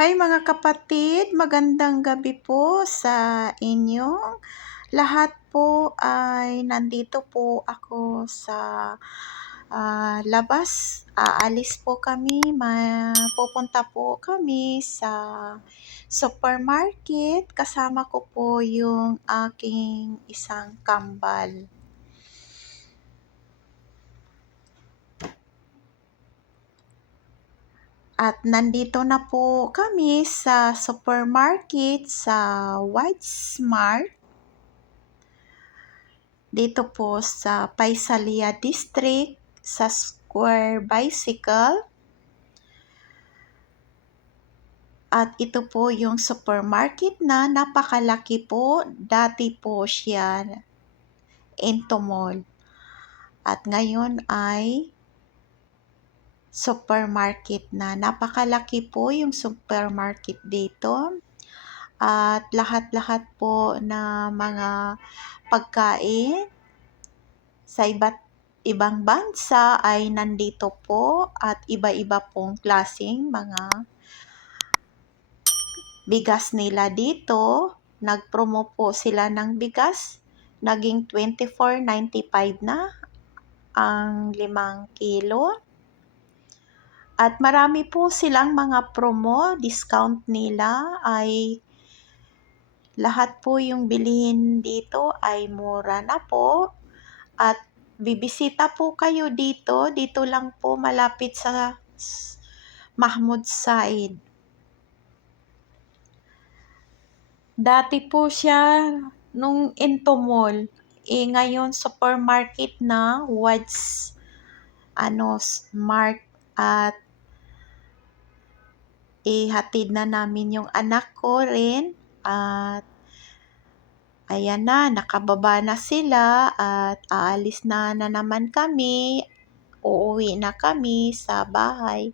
Hi mga kapatid, magandang gabi po sa inyong lahat po ay nandito po ako sa ah, labas. Aalis po kami, pupunta po kami sa supermarket. Kasama ko po yung aking isang kambal. At nandito na po kami sa supermarket sa White Smart. Dito po sa Paisalia District sa Square Bicycle. At ito po yung supermarket na napakalaki po. Dati po siya Into Mall. At ngayon ay supermarket na. Napakalaki po yung supermarket dito. At lahat-lahat po na mga pagkain sa iba't ibang bansa ay nandito po at iba-iba pong klaseng mga bigas nila dito. Nag-promo po sila ng bigas. Naging 24.95 na ang limang kilo. At marami po silang mga promo, discount nila ay lahat po yung bilihin dito ay mura na po. At bibisita po kayo dito, dito lang po malapit sa Mahmud Said. Dati po siya nung Into Mall, eh ngayon supermarket na, Wads, ano, Smart at ihatid na namin yung anak ko rin at ayan na, nakababa na sila at aalis na na naman kami. Uuwi na kami sa bahay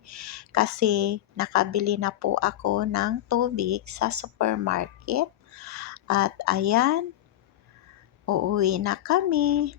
kasi nakabili na po ako ng tubig sa supermarket. At ayan, uuwi na kami.